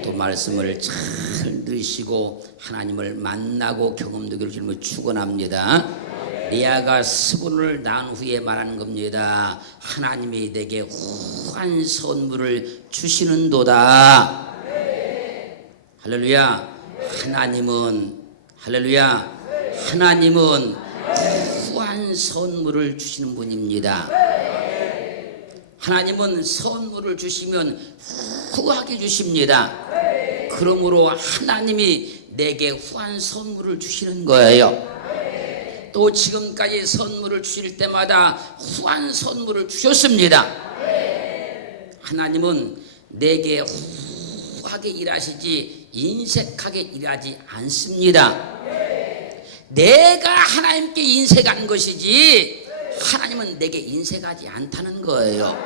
오늘도 말씀을 잘 들으시고 하나님을 만나고 경험되기를 주님을 축원합니다. 리아가 스본을 낳은 후에 말하는 겁니다. 하나님이 내게 후한 선물을 주시는도다. 할렐루야. 하나님은 후한 선물을 주시는 분입니다. 하나님은 선물을 주시면 후하게 주십니다. 그러므로 하나님이 내게 후한 선물을 주시는 거예요. 또 지금까지 선물을 주실 때마다 후한 선물을 주셨습니다. 하나님은 내게 후하게 일하시지 인색하게 일하지 않습니다. 내가 하나님께 인색한 것이지 하나님은 내게 인색하지 않다는 거예요.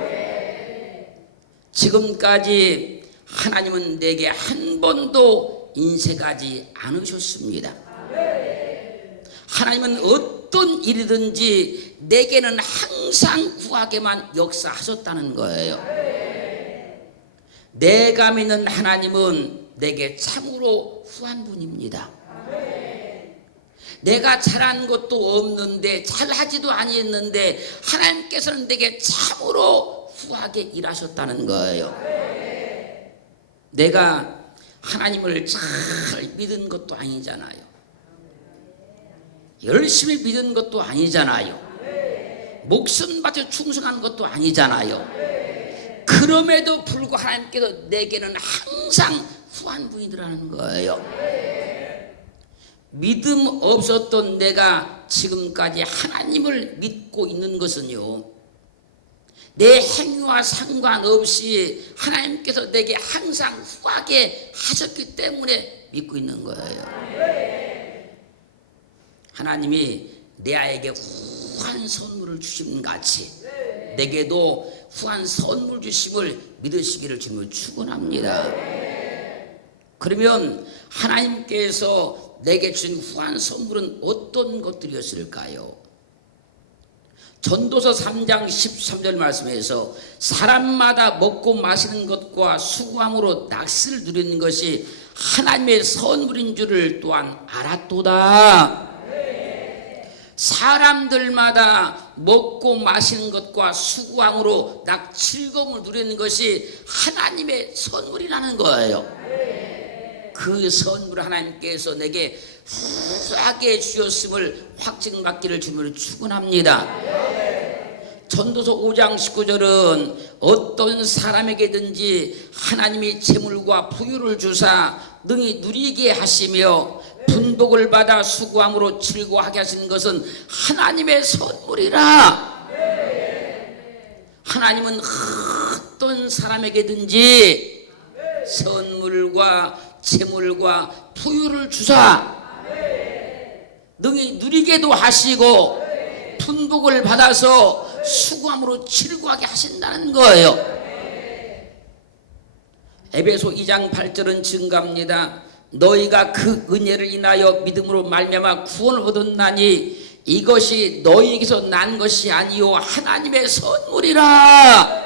지금까지 하나님은 내게 한 번도 인색하지 않으셨습니다. 하나님은 어떤 일이든지 내게는 항상 후하게만 역사하셨다는 거예요. 내가 믿는 하나님은 내게 참으로 후한 분입니다. 내가 잘한 것도 없는데 잘하지도 아니했는데 하나님께서는 내게 참으로 후하게 일하셨다는 거예요. 내가 하나님을 잘 믿은 것도 아니잖아요. 열심히 믿은 것도 아니잖아요. 목숨 바쳐 충성한 것도 아니잖아요. 그럼에도 불구하고 하나님께서 내게는 항상 후한 분이라는 거예요. 믿음 없었던 내가 지금까지 하나님을 믿고 있는 것은요, 내 행위와 상관없이 하나님께서 내게 항상 후하게 하셨기 때문에 믿고 있는 거예요. 하나님이 내 아이에게 후한 선물을 주신 같이 내게도 후한 선물 주심을 믿으시기를 주님을 축원합니다. 그러면 하나님께서 내게 주신 후한 선물은 어떤 것들이었을까요? 전도서 3장 13절 말씀에서 사람마다 먹고 마시는 것과 수고함으로 낙스를 누리는 것이 하나님의 선물인 줄을 또한 알았도다. 사람들마다 먹고 마시는 것과 수고함으로 즐거움을 누리는 것이 하나님의 선물이라는 거예요. 그 선물을 하나님께서 내게 후하게 주셨음을 확증받기를 주님을 축원합니다. 전도서 5장 19절은 어떤 사람에게든지 하나님이 재물과 부유를 주사 능히 누리게 하시며 분복을 받아 수고함으로 즐거워하게 하신 것은 하나님의 선물이라. 하나님은 어떤 사람에게든지 선물과 재물과 부유를 주사 능히 누리게도 하시고 분복을 받아서 수고함으로 즐거워하게 하신다는 거예요. 에베소 2장 8절은 증가합니다. 너희가 그 은혜를 인하여 믿음으로 말미암아 구원을 얻었나니 이것이 너희에게서 난 것이 아니요 하나님의 선물이라.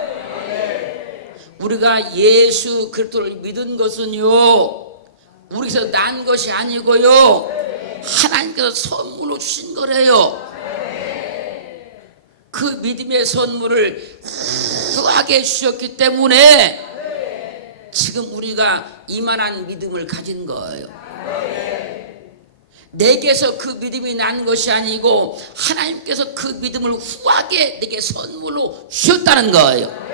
우리가 예수 그리스도를 믿은 것은요 우리에게서 난 것이 아니고요 하나님께서 선물로 주신 거래요. 그 믿음의 선물을 후하게 주셨기 때문에 지금 우리가 이만한 믿음을 가진 거예요. 내게서 그 믿음이 난 것이 아니고 하나님께서 그 믿음을 후하게 내게 선물로 주셨다는 거예요.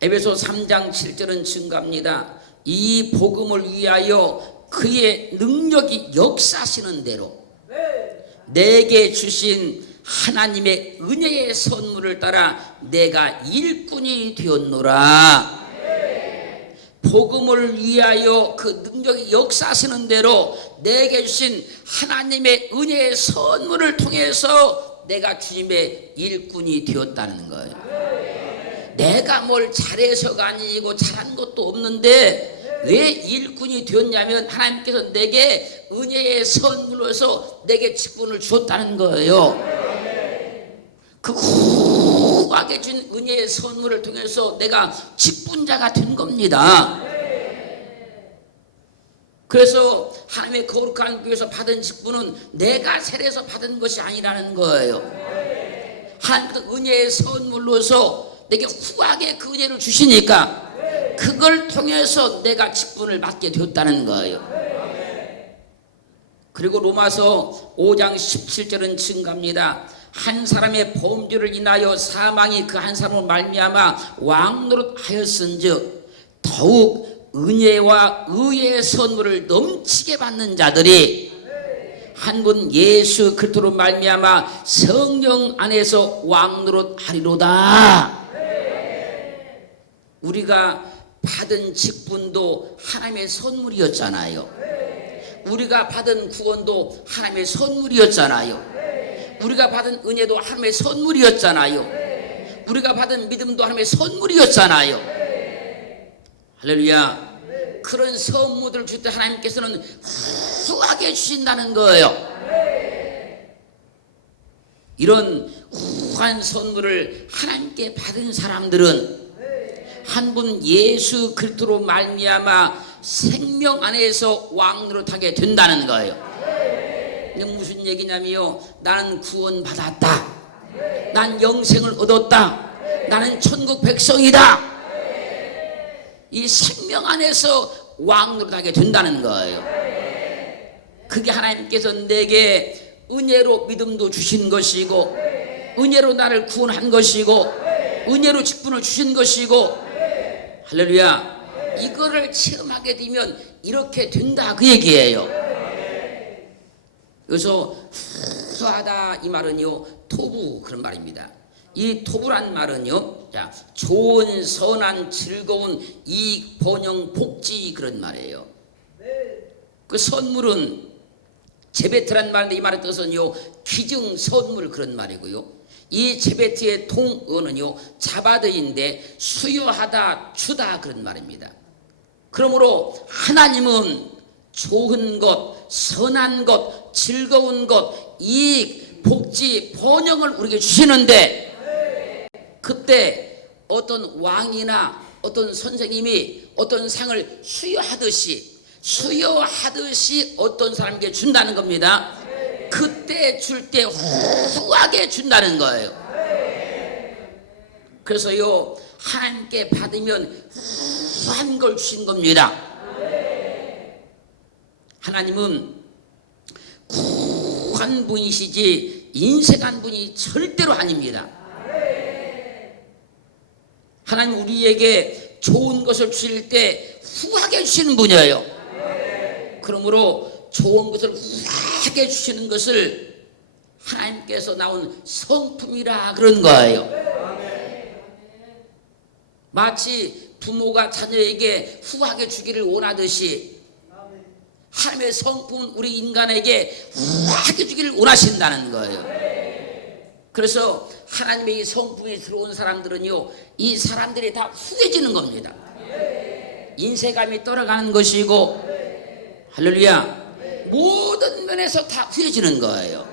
에베소 3장 7절은 증가합니다. 이 복음을 위하여 그의 능력이 역사하시는 대로 내게 주신 하나님의 은혜의 선물을 따라 내가 일꾼이 되었노라. 복음을 위하여 그 능력이 역사하시는 대로 내게 주신 하나님의 은혜의 선물을 통해서 내가 주님의 일꾼이 되었다는 거예요. 내가 뭘 잘해서가 아니고 잘한 것도 없는데 왜 일꾼이 되었냐면 하나님께서 내게 은혜의 선물로서 내게 직분을 주었다는 거예요. 그 후하게 준 은혜의 선물을 통해서 내가 직분자가 된 겁니다. 그래서 하나님의 거룩한 교회에서 받은 직분은 내가 세례에서 받은 것이 아니라는 거예요. 하나님께서 은혜의 선물로서 내게 후하게 그 은혜를 주시니까 그걸 통해서 내가 직분을 받게 되었다는 거예요. 그리고 로마서 5장 17절은 증가합니다. 한 사람의 범죄를 인하여 사망이 그 한 사람으로 말미암아 왕노릇하였은즉 더욱 은혜와 의의 선물을 넘치게 받는 자들이 한 분 예수 그리스도로 말미암아 성령 안에서 왕노릇하리로다. 우리가 받은 직분도 하나님의 선물이었잖아요. 우리가 받은 구원도 하나님의 선물이었잖아요. 우리가 받은 은혜도 하나님의 선물이었잖아요. 우리가 받은 믿음도 하나님의 선물이었잖아요. 할렐루야. 그런 선물을 줄 때 하나님께서는 후하게 주신다는 거예요. 이런 후한 선물을 하나님께 받은 사람들은 한 분 예수 그리스도로 말미암아 생명 안에서 왕노릇하게 된다는 거예요. 이게 무슨 얘기냐면요, 나는 구원 받았다, 난 영생을 얻었다, 나는 천국 백성이다, 이 생명 안에서 왕노릇하게 된다는 거예요. 그게 하나님께서 내게 은혜로 믿음도 주신 것이고, 은혜로 나를 구원한 것이고, 은혜로 직분을 주신 것이고, 할렐루야. 이거를 체험하게 되면 이렇게 된다 그 얘기예요. 그래서 후하다 이 말은요, 토부 그런 말입니다. 이 토부란 말은요, 자, 좋은, 선한, 즐거운, 이익, 번영, 복지 그런 말이에요. 그 선물은 제베트란 말인데 이 말의 뜻은요, 기증, 선물 그런 말이고요. 이 제베트의 통어는요, 자바드인데 수여하다, 주다 그런 말입니다. 그러므로 하나님은 좋은 것, 선한 것, 즐거운 것, 이익, 복지, 번영을 우리에게 주시는데, 그때 어떤 왕이나 어떤 선생님이 어떤 상을 수여하듯이 어떤 사람에게 준다는 겁니다. 그때 줄 때 후하게 준다는 거예요. 그래서요, 하나님께 받으면 후한 걸 주신 겁니다. 하나님은 후한 분이시지 인색한 분이 절대로 아닙니다. 하나님 우리에게 좋은 것을 주실 때 후하게 주시는 분이에요. 그러므로 좋은 것을 후하게 주시는 것을 하나님께서 나온 성품이라 그런 거예요. 마치 부모가 자녀에게 후하게 주기를 원하듯이 하나님의 성품은 우리 인간에게 후하게 주기를 원하신다는 거예요. 그래서 하나님의 이 성품이 들어온 사람들은요, 이 사람들이 다 후해지는 겁니다. 인색감이 떨어가는 것이고, 할렐루야, 모든 면에서 다 후해지는 거예요.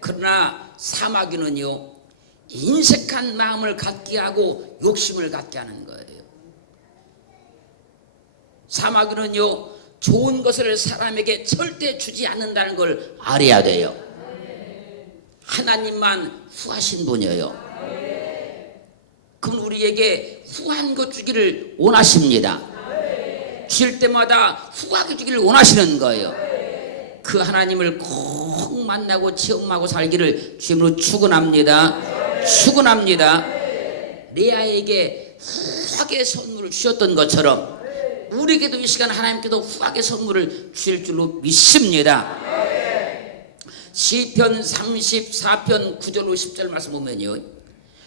그러나 사마귀는요, 인색한 마음을 갖게 하고 욕심을 갖게 하는 거예요. 사마귀는요, 좋은 것을 사람에게 절대 주지 않는다는 걸 알아야 돼요. 하나님만 후하신 분이에요. 그럼 우리에게 후한 것 주기를 원하십니다. 주실 때마다 후하게 주기를 원하시는 거예요. 그 하나님을 꼭 만나고 체험하고 살기를 주님으로 축원합니다. 축원합니다. 레아에게 후하게 선물을 주셨던 것처럼 우리에게도 이 시간 하나님께도 후하게 선물을 주실 줄로 믿습니다. 시편 34편 9절 10절 말씀 보면요,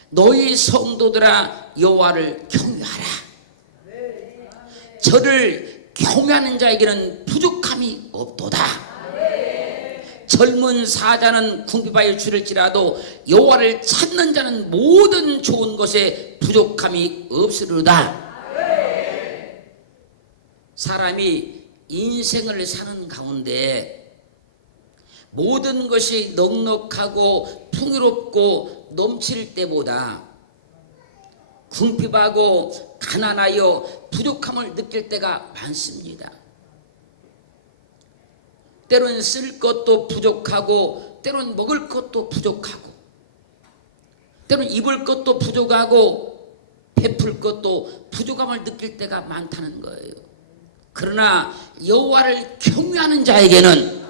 너희 성도들아 여호와를 경외하라. 저를 경외하는 자에게는 부족함이 없도다. 젊은 사자는 궁핍하여 줄일지라도 여호와를 찾는 자는 모든 좋은 것에 부족함이 없으리로다. 사람이 인생을 사는 가운데 모든 것이 넉넉하고 풍요롭고 넘칠 때보다 궁핍하고 가난하여 부족함을 느낄 때가 많습니다. 때로는 쓸 것도 부족하고 때로는 먹을 것도 부족하고 때로는 입을 것도 부족하고 베풀 것도 부족함을 느낄 때가 많다는 거예요. 그러나 여호와를 경외하는 자에게는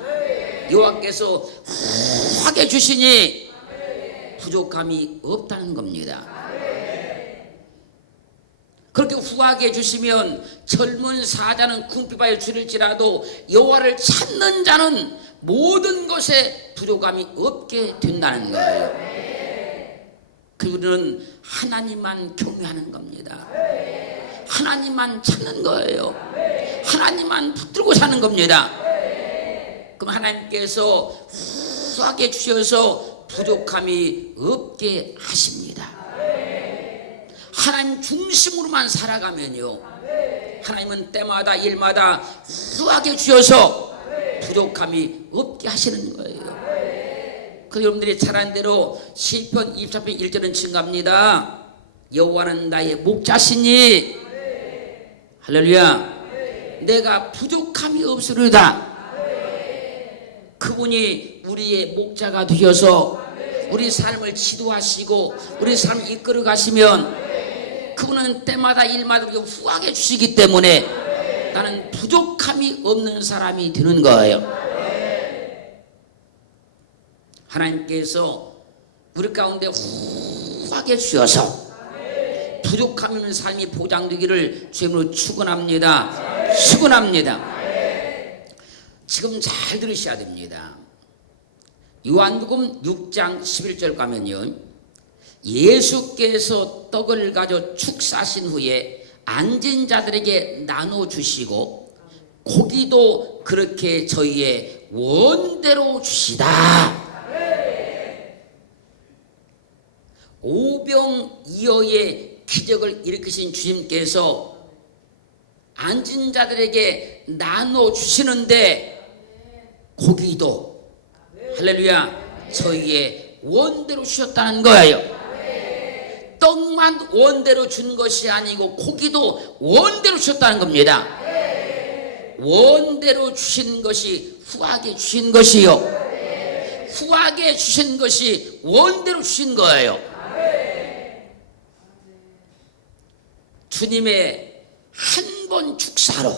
여호와께서 후하게 주시니 부족함이 없다는 겁니다. 그렇게 후하게 주시면 젊은 사자는 궁핍하여 줄일지라도 여호와를 찾는 자는 모든 것에 부족함이 없게 된다는 거예요. 그들은 하나님만 경외하는 겁니다. 하나님만 찾는 거예요. 하나님만 붙들고 사는 겁니다. 그럼 하나님께서 후하게 주셔서 부족함이 없게 하십니다. 하나님 중심으로만 살아가면요, 하나님은 때마다 일마다 후하게 주셔서 부족함이 없게 하시는 거예요. 그 여러분들이 잘 아는 대로 시편 24편 1절은 증가합니다. 여호와는 나의 목자시니 할렐루야, 내가 부족함이 없으리다. 그분이 우리의 목자가 되셔서 우리 삶을 지도하시고 우리 삶을 이끌어 가시면 그분은 때마다 일마다 우리가 후하게 주시기 때문에 나는 부족함이 없는 사람이 되는 거예요. 하나님께서 우리 가운데 후하게 주셔서 부족함이 없는 삶이 보장되기를 주님으로 축원합니다. 축원합니다. 지금 잘 들으셔야 됩니다. 요한복음 6장 11절 가면요, 예수께서 떡을 가져 축사하신 후에 앉은 자들에게 나눠주시고 고기도 그렇게 저희의 원대로 주시다. 오병이어의 기적을 일으키신 주님께서 앉은 자들에게 나눠주시는데 고기도 할렐루야 저희의 원대로 주셨다는 거예요. 떡만 원대로 준 것이 아니고 고기도 원대로 주셨다는 겁니다. 원대로 주신 것이 후하게 주신 것이요, 후하게 주신 것이 원대로 주신 거예요. 주님의 한 번 축사로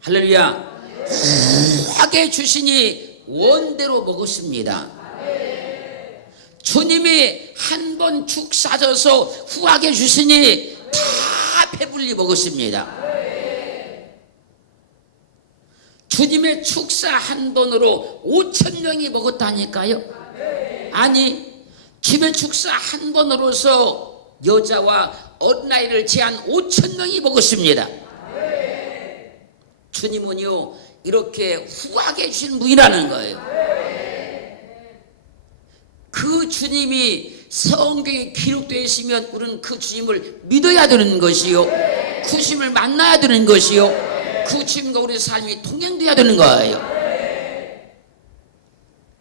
할렐루야 후하게 주시니 원대로 먹었습니다. 주님이 한 번 축사져서 후하게 주시니 다 배불리 먹었습니다. 주님의 축사 한 번으로 5,000명이 먹었다니까요. 아니, 주님의 축사 한 번으로서 여자와 어린아이를 제한 5,000명이 먹었습니다. 주님은요 이렇게 후하게 주신 분이라는 거예요. 그 주님이 성경에 기록되어 있으면 우리는 그 주님을 믿어야 되는 것이요, 그 주님을 만나야 되는 것이요, 그 주님과 우리의 삶이 통행돼야 되는 거예요.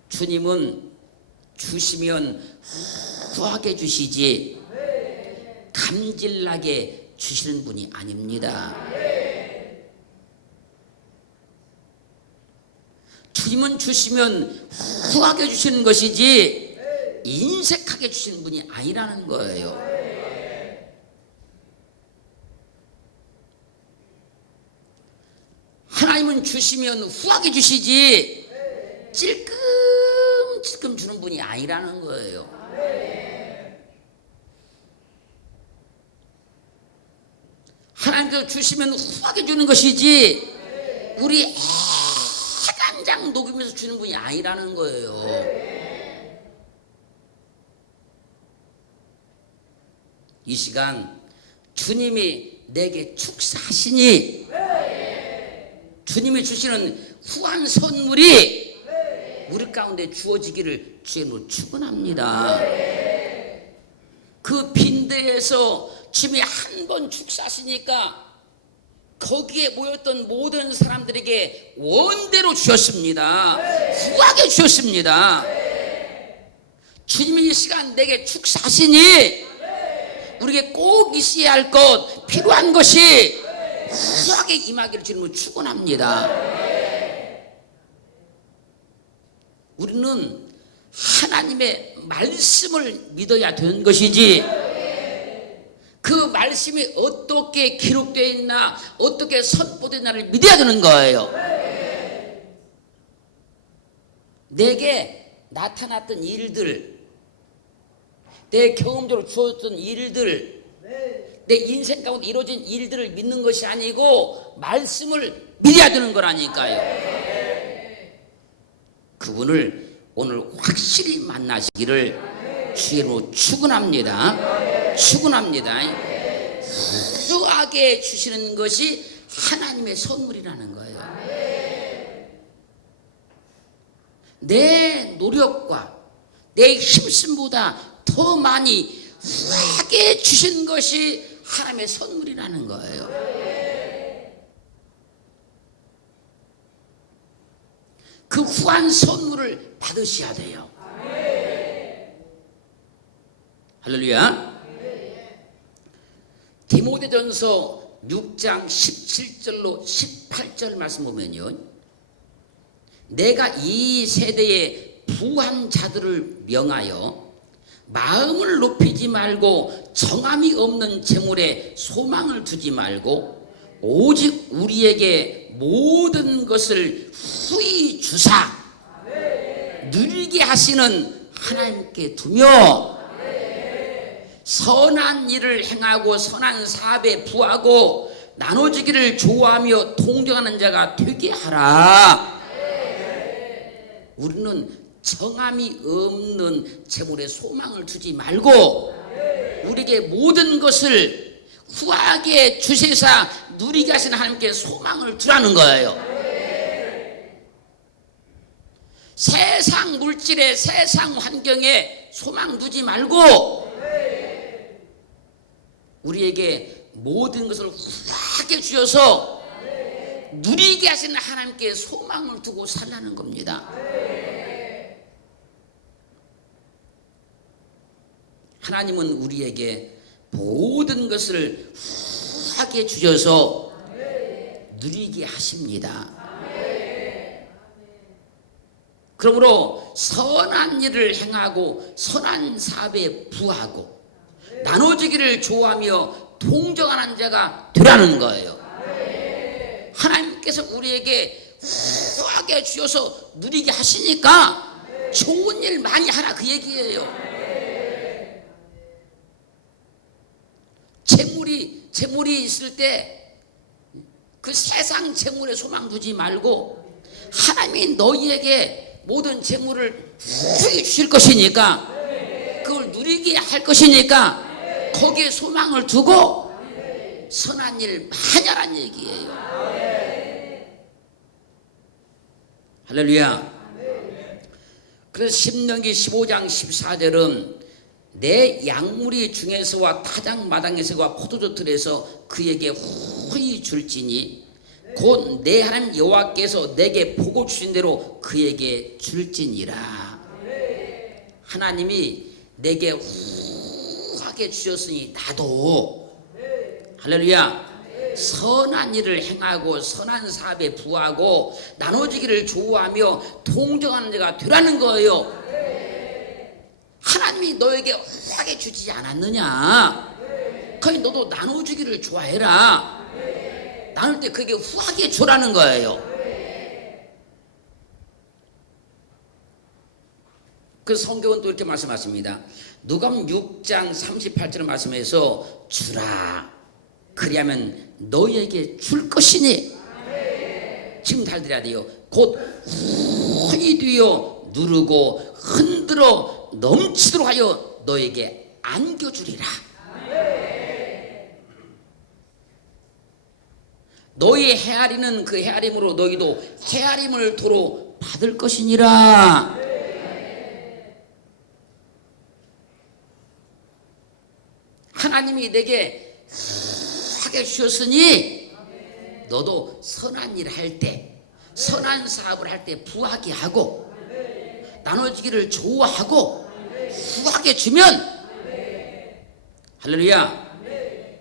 주님은 주시면 후하게 주시지 감질나게 주시는 분이 아닙니다. 주님은 주시면 후하게 주시는 것이지 인색하게 주시는 분이 아니라는 거예요. 하나님은 주시면 후하게 주시지 찔끔찔끔 주는 분이 아니라는 거예요. 하나님께서 주시면 후하게 주는 것이지 우리 해간장 녹이면서 주는 분이 아니라는 거예요. 이 시간 주님이 내게 축사하시니 주님이 주시는 후한 선물이 우리 가운데 주어지기를 주님으로 축원합니다. 그 빈대에서 주님이 한 번 축사하시니까 거기에 모였던 모든 사람들에게 원대로 주셨습니다. 후하게 주셨습니다. 주님이 이 시간 내게 축사하시니 우리에게 꼭 있어야 할 것, 필요한 것이 후하게 임하기를 주님은 축원합니다. 우리는 하나님의 말씀을 믿어야 되는 것이지, 그 말씀이 어떻게 기록되어 있나, 어떻게 선포되나를 믿어야 되는 거예요. 내게 나타났던 일들, 내 경험적으로 주어졌던 일들, 내 인생 가운데 이루어진 일들을 믿는 것이 아니고 말씀을 믿어야 되는 거라니까요. 그분을 오늘 확실히 만나시기를 주의로 축원합니다. 축원합니다. 후하게 주시는 것이 하나님의 선물이라는 거예요. 내 노력과 내 힘씀보다 더 많이 후하게 주신 것이 하나님의 선물이라는 거예요. 그 후한 선물을 받으셔야 돼요. 할렐루야. 디모데전서 6장 17절로 18절 말씀 보면요, 내가 이 세대의 부한 자들을 명하여 마음을 높이지 말고 정함이 없는 재물에 소망을 두지 말고 오직 우리에게 모든 것을 후히 주사 누리게 하시는 하나님께 두며 선한 일을 행하고 선한 사업에 부하고 나눠주기를 좋아하며 통정하는 자가 되게 하라. 우리는 정함이 없는 재물에 소망을 두지 말고 우리에게 모든 것을 후하게 주시사 누리게 하시는 하나님께 소망을 두라는 거예요. 세상 물질에 세상 환경에 소망 두지 말고 우리에게 모든 것을 후하게 주셔서 누리게 하시는 하나님께 소망을 두고 살라는 겁니다. 하나님은 우리에게 모든 것을 후하게 주셔서 누리게 하십니다. 그러므로 선한 일을 행하고 선한 사업에 부하고 나눠주기를 좋아하며 통정하는 자가 되라는 거예요. 하나님께서 우리에게 후하게 주셔서 누리게 하시니까 좋은 일 많이 하라, 그 얘기예요. 재물이 있을 때 그 세상 재물에 소망 두지 말고 하나님이 너희에게 모든 재물을 후히 주실 것이니까, 그걸 누리게 할 것이니까 거기에 소망을 두고 선한 일 많이 하란 얘기예요. 할렐루야. 그래서 신명기 15장 14절은 내 양무리 중에서와 타작 마당에서와 포도주 틀에서 그에게 후히 줄지니 곧 내 하나님 여호와께서 내게 복을 주신 대로 그에게 줄지니라. 하나님이 내게 후하게 주셨으니 나도 할렐루야 선한 일을 행하고 선한 사업에 부하고 나눠주기를 좋아하며 통정하는 자가 되라는 거예요. 하나님이 너에게 후하게 주지 않았느냐? 그러니 너도 나눠주기를 좋아해라. 나눌 때 그게 후하게 주라는 거예요. 그 성경은 또 이렇게 말씀하십니다. 누가복음 6장 38절 말씀에서 주라 그리하면 너희에게 줄 것이니, 지금 잘 들어야 돼요. 곧 후히 되어 누르고 흔들어 넘치도록 하여 너에게 안겨주리라. 너희 헤아리는 그 헤아림으로 너희도 헤아림을 도로 받을 것이니라. 하나님이 내게 하게 주셨으니 너도 선한 일을 할 때, 선한 사업을 할 때 부하게 하고 나눠주기를 좋아하고 후하게 주면 할렐루야.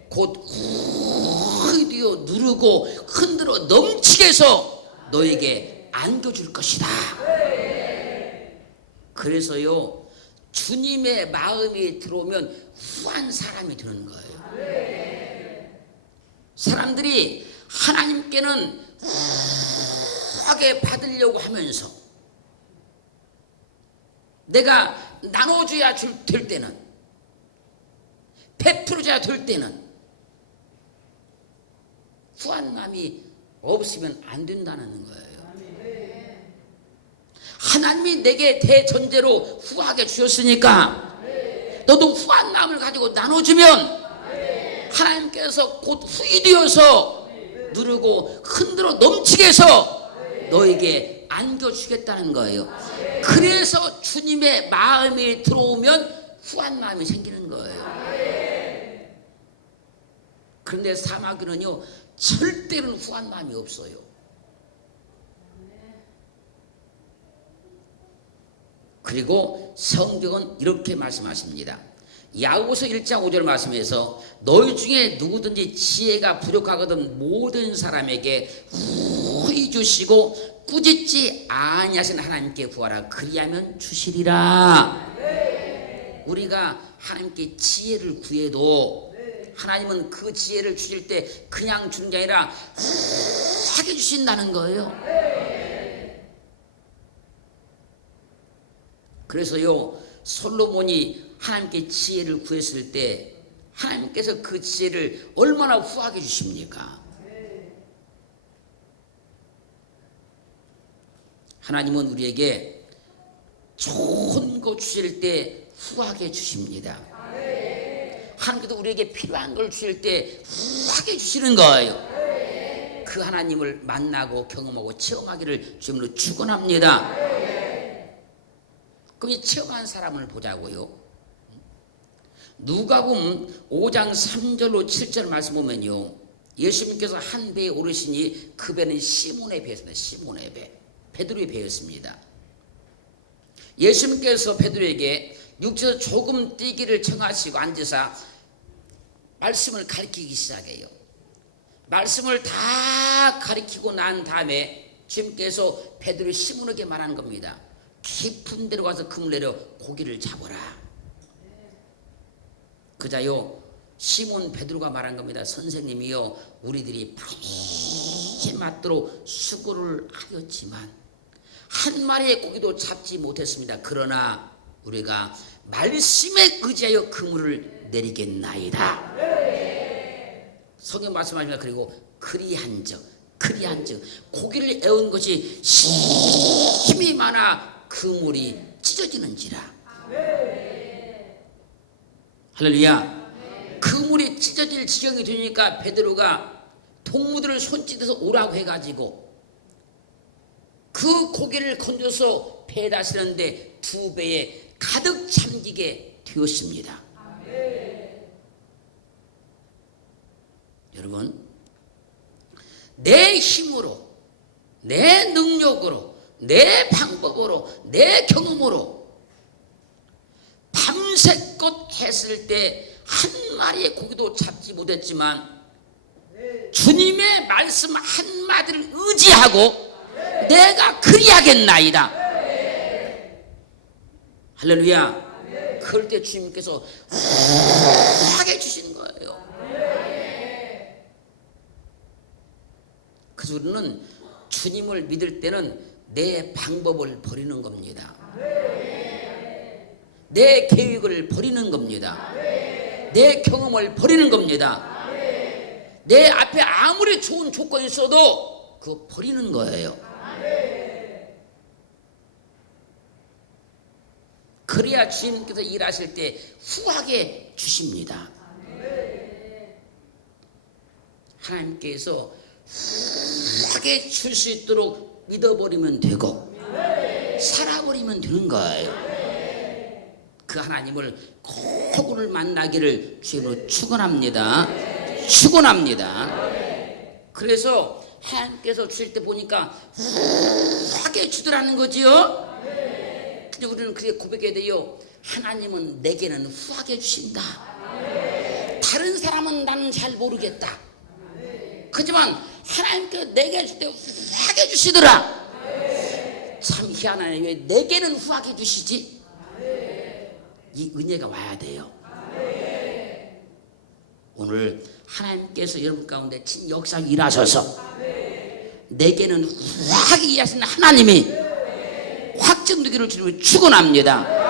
곧 후이디어 누르고 흔들어 넘치게 해서 너에게 안겨줄 것이다. 그래서요, 주님의 마음이 들어오면 후한 사람이 되는 거예요. 사람들이 하나님께는 후하게 받으려고 하면서 내가 나눠줘야 될 때는, 베풀어줘야 될 때는 후한 마음이 없으면 안 된다는 거예요. 하나님이 내게 대전제로 후하게 주셨으니까 너도 후한 마음을 가지고 나눠주면 하나님께서 곧 후이 되어서 누르고 흔들어 넘치게 해서 너에게 안겨주겠다는 거예요. 그래서 주님의 마음이 들어오면 후한 마음이 생기는 거예요. 그런데 사마귀는요, 절대로 후한 마음이 없어요. 그리고 성경은 이렇게 말씀하십니다. 야고보서 1장 5절 말씀에서 너희 중에 누구든지 지혜가 부족하거든 모든 사람에게 후히 주시고 꾸짖지 아니하신 하나님께 구하라 그리하면 주시리라. 우리가 하나님께 지혜를 구해도 하나님은 그 지혜를 주실 때 그냥 주는 게 아니라 후하게 주신다는 거예요. 그래서요, 솔로몬이 하나님께 지혜를 구했을 때 하나님께서 그 지혜를 얼마나 후하게 주십니까? 하나님은 우리에게 좋은 거 주실 때 후하게 주십니다. 하나님께서 우리에게 필요한 걸 주실 때 후하게 주시는 거예요. 그 하나님을 만나고 경험하고 체험하기를 주님으로 축원합니다. 그럼 이 체험한 사람을 보자고요. 누가복음 5장 3절로 7절 말씀 보면요, 예수님께서 한 배에 오르시니 그 배는 시몬의 배였습니다. 시몬의 배, 베드로의 배였습니다. 예수님께서 베드로에게 육지에서 조금 뛰기를 청하시고 앉으사 말씀을 가르치기 시작해요. 말씀을 다 가르치고 난 다음에 주님께서 베드로 시몬에게 말하는 겁니다. 깊은 데로 가서 그물 내려 고기를 잡아라. 그자요, 시몬 베드로가 말한 겁니다. 선생님이요, 우리들이 밤이 맞도록 수고를 하였지만 한 마리의 고기도 잡지 못했습니다. 그러나 우리가 말씀에 의지하여 그물을 내리겠나이다. 성경 말씀하십니다. 그리고 그리한즉 고기를 애운 것이 힘이 많아 그물이 찢어지는지라. 할렐루야. 그물이 찢어질 지경이 되니까 베드로가 동무들을 손짓해서 오라고 해가지고 그 고기를 건져서 배에다 실었는데 두 배에 가득 잠기게 되었습니다. 여러분, 내 힘으로, 내 능력으로, 내 방법으로, 내 경험으로 밤새껏 했을 때 한 마리의 고기도 잡지 못했지만 주님의 말씀 한마디를 의지하고 내가 그리하겠나이다. 할렐루야. 그럴 때 주님께서 하게 주시는 거예요. 그래서 우리는 주님을 믿을 때는 내 방법을 버리는 겁니다. 내 계획을 버리는 겁니다. 내 경험을 버리는 겁니다. 내 앞에 아무리 좋은 조건이 있어도 그거 버리는 거예요. 그래야 주님께서 일하실 때 후하게 주십니다. 하나님께서 후하게 줄 수 있도록 믿어버리면 되고 살아버리면 되는 거예요. 그 하나님을 꼭 만나기를 주님으로 축원합니다. 그래서 하나님께서 주실 때 보니까 후하게 주더라는 거지요. 근데 우리는 그렇게 고백해야 돼요. 하나님은 내게는 후하게 주신다. 다른 사람은 나는 잘 모르겠다. 하지만 하나님께서 내게 해줄 때 후하게 주시더라. 참 희한하네. 왜 내게는 후하게 주시지? 이 은혜가 와야 돼요. 오늘 하나님께서 여러분 가운데 친 역사 일하셔서 내게는 후하게 일하시는 하나님이 확증되기를 주님을 축원합니다.